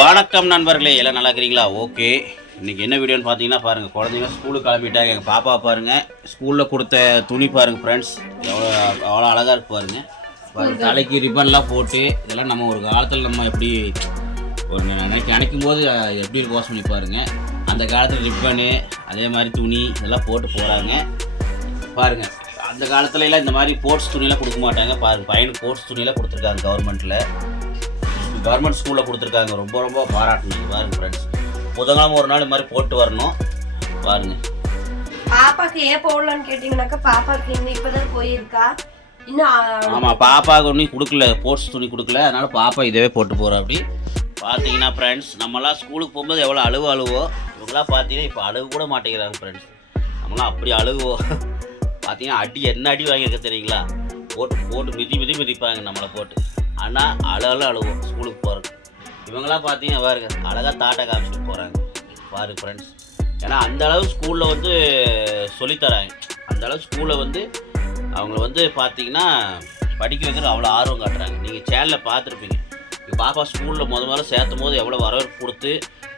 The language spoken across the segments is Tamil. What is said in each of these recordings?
வணக்கம் நண்பர்களே எல்லாம் நல்லா இருக்கிறீங்களா? ஓகே. இன்னைக்கு என்ன வீடியோன்னு பார்த்தீங்கன்னா பாருங்க குழந்தைங்க ஸ்கூலுக்கு கிளம்பிட்டாங்க. எங்கள் பாப்பா பாருங்க ஸ்கூலில் கொடுத்த துணி பாருங்க ஃப்ரெண்ட்ஸ் எவ்வளோ அவ்வளோ அழகாக இருக்கு பாருங்க. பாருங்க தலைக்கு ரிப்பன்லாம் போட்டு இதெல்லாம் நம்ம ஒரு காலத்தில் நம்ம எப்படி ஒரு நினைக்க நினைக்கும் போது எப்படி வாஷ் பண்ணி பாருங்க. அந்த காலத்தில் ரிப்பனு அதே மாதிரி துணி இதெல்லாம் போட்டு போகிறாங்க பாருங்க அந்த காலத்துல எல்லாம் இந்த மாதிரி ஸ்போர்ட்ஸ் துணியெல்லாம் கொடுக்க மாட்டாங்க. பாருங்க பையனுக்கு ஸ்போர்ட்ஸ் துணியெல்லாம் கொடுத்துருக்காங்க கவர்மெண்ட்டில் கவர்மெண்ட் ஸ்கூலில் கொடுத்துருக்காங்க. ரொம்ப ரொம்ப பாராட்டணும் பாருங்க ஃப்ரெண்ட்ஸ் புதன்கிழமை ஒரு நாள் இது மாதிரி போட்டு வரணும். பாருங்க. பாப்பாக்கு ஏன் போடலான்னு கேட்டீங்கன்னாக்கா பாப்பாக்கு இன்னும் இப்பதான் போயிருக்கா. இன்னும் ஆமாம் பாப்பாவுக்கு ஒன்றும் கொடுக்கல. ஸ்போர்ட்ஸ் துணி கொடுக்கல. அதனால பாப்பா இதவே போட்டு போகிறோம் அப்படி. பார்த்தீங்கன்னா ஃப்ரெண்ட்ஸ் நம்மலாம் ஸ்கூலுக்கு போகும்போது எவ்வளோ அழுவு அழுவோ இவங்களாம் பார்த்தீங்கன்னா இப்போ அழுகு கூட மாட்டேங்கிறாங்க ஃப்ரெண்ட்ஸ் நம்மளாம் அப்படி அழுகுவோம் பார்த்தீங்கன்னா அடி என்ன அடி வாங்கியிருக்க தெரியுங்களா? போட்டு போட்டு மிதி மிதி மிதிப்பாங்க நம்மளை போட்டு. ஆனால் அழகெல்லாம் அழுவோம். ஸ்கூலுக்கு போகிறது இவங்களாம் பார்த்தீங்கன்னா பாருங்க அழகாக தாட்டை காமிச்சிட்டு போகிறாங்க பாரு ஃப்ரெண்ட்ஸ் ஏன்னா அந்த அளவு ஸ்கூலில் வந்து சொல்லித்தராங்க. அந்த அளவு ஸ்கூலில் வந்து அவங்க வந்து பார்த்தீங்கன்னா படிக்க வைக்கிற அவ்வளோ ஆர்வம் காட்டுறாங்க. நீங்கள் சேனலில் பார்த்துருப்பீங்க இப்போ பாப்பா ஸ்கூலில் முத முதல்ல சேர்த்தும் போது எவ்வளோ வரவேற்பு கொடுத்து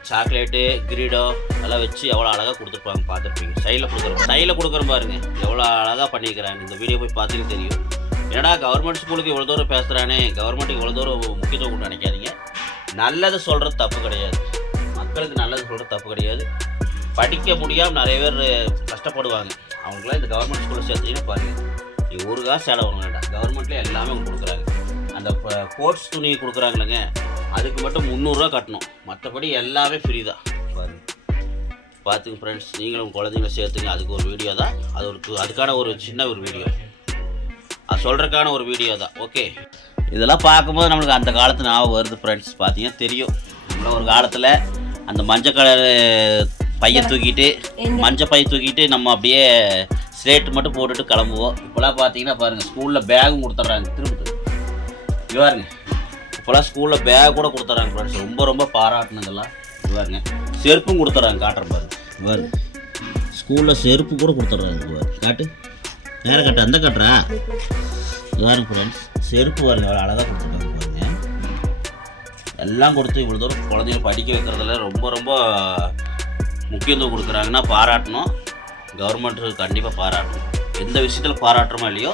சாக்லேட்டு கிரீடோ அதெல்லாம் வச்சு எவ்வளோ அழகாக கொடுத்துருப்பாங்க பார்த்துருப்பீங்க சைடில் கொடுக்குறோம் சைடில் கொடுக்குறோம் பாருங்கள் எவ்வளோ அழகாக பண்ணியிருக்கிறாங்க இந்த வீடியோ போய் பார்த்தீங்கன்னா தெரியும். என்னடா கவர்மெண்ட் ஸ்கூலுக்கு இவ்வளோ தூரம் பேசுகிறானே கவர்மெண்ட்டுக்கு இவ்வளோ தூரம் முக்கியத்துவம் கொண்டு நினைக்காதீங்க நல்லது சொல்கிறது தப்பு கிடையாது. மக்களுக்கு நல்லது சொல்கிறது தப்பு கிடையாது. படிக்க முடியாமல் நிறைய பேர் கஷ்டப்படுவாங்க. அவங்களாம் இந்த கவர்மெண்ட் ஸ்கூலில் சேர்த்தீங்கன்னா பாருங்கள் நீ ஒரு காசு செலவு வேண்டாம் கவர்மெண்ட்லேயே எல்லாமே கொடுக்குறாங்க. அந்த ஸ்போர்ட்ஸ் துணி கொடுக்குறாங்களேங்க. அதுக்கு மட்டும் முந்நூறுரூவா கட்டணும். மற்றபடி எல்லாமே ஃப்ரீ தான். பாருங்க. பார்த்துங்க ஃப்ரெண்ட்ஸ் நீங்களும் குழந்தைங்கள சேர்த்துங்க. அதுக்கு ஒரு வீடியோ தான். அது ஒரு அதுக்கான ஒரு சின்ன ஒரு வீடியோ அது சொல்கிறதுக்கான ஒரு வீடியோ தான் ஓகே இதெல்லாம் பார்க்கும்போது நம்மளுக்கு அந்த காலத்து ஞாபகம் வருது ஃப்ரெண்ட்ஸ் பார்த்தீங்கன்னா தெரியும். நம்மள ஒரு காலத்தில் அந்த மஞ்சள் கலர் பையை தூக்கிட்டு மஞ்சள் பையை தூக்கிட்டு நம்ம அப்படியே ஸ்லேட் மட்டும் போட்டுட்டு கிளம்புவோம். இப்போலாம் பார்த்தீங்கன்னா பாருங்கள் ஸ்கூலில் பேகும் கொடுத்துட்றாங்க. திரும்ப இங்க பாருங்க. இப்போலாம் ஸ்கூலில் பேக் கூட கொடுத்துட்றாங்க ஃப்ரெண்ட்ஸ் ரொம்ப ரொம்ப பாராட்டினதெல்லாம் இங்க பாருங்க. செருப்பும் கொடுத்துட்றாங்க காட்டுறேன் பாருங்க. இங்க பாருங்க. ஸ்கூலில் செருப்பு கூட கொடுத்துட்றாங்க பாருங்க. காட்டு. நேர காட்டு அந்த காட்டுறா? பாருங்க ஃப்ரெண்ட்ஸ் செருப்பு பாருங்க எவ்வளோ அழகாக கொடுத்துருக்காங்க பாருங்க. எல்லாம் கொடுத்து இவ்வளோ தூரம் குழந்தைங்க படிக்க வைக்கிறதுல ரொம்ப ரொம்ப முக்கியத்துவம் கொடுக்குறாங்கன்னா பாராட்டணும். கவர்மெண்ட்டு கண்டிப்பாக பாராட்டணும். எந்த விஷயத்தில் பாராட்டுறோமோ இல்லையோ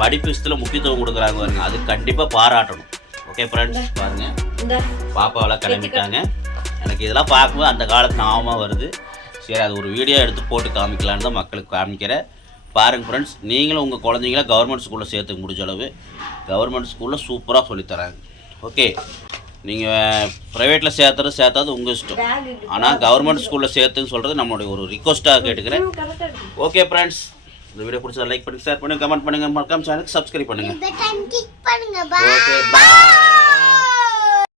படிப்பு விஷயத்தில் முக்கியத்துவம் கொடுக்குறாங்க பாருங்க. அது கண்டிப்பாக பாராட்டணும். ஓகே ஃப்ரெண்ட்ஸ் பாருங்கள் இந்த. பாப்பாவெல்லாம் கிளம்பிட்டாங்க. எனக்கு இதெல்லாம் பார்க்கும்போது அந்த காலத்து ஞாபகமாக வருது. சரி அது ஒரு வீடியோ எடுத்து போட்டு காமிக்கலான்னு தான் மக்களுக்கு காமிக்கிறேன். பாருங்கள் ஃப்ரெண்ட்ஸ் நீங்களும் உங்கள் குழந்தைங்கள கவர்மெண்ட் ஸ்கூலில் சேர்த்துக்க முடிஞ்ச அளவு கவர்மெண்ட் ஸ்கூலில் சூப்பராக சொல்லித்தராங்க ஓகே நீங்கள் ப்ரைவேட்டில் சேர்த்துறது சேர்த்தாது உங்கள் இஷ்டம். ஆனால் கவர்மெண்ட் ஸ்கூலில் சேர்த்துன்னு சொல்கிறது நம்மளுடைய ஒரு ரிக்வஸ்ட்டாக கேட்டுக்கிறேன். ஓகே ஃப்ரெண்ட்ஸ் இந்த வீடியோ பிடிச்சா லைக் பண்ணுங்க ஷேர் பண்ணுங்க கமெண்ட் பண்ணுங்க மறக்காம சேனலுக்கு சப்ஸ்கிரைப் பண்ணுங்க. பட்டன் கிளிக் பண்ணுங்க. Okay bye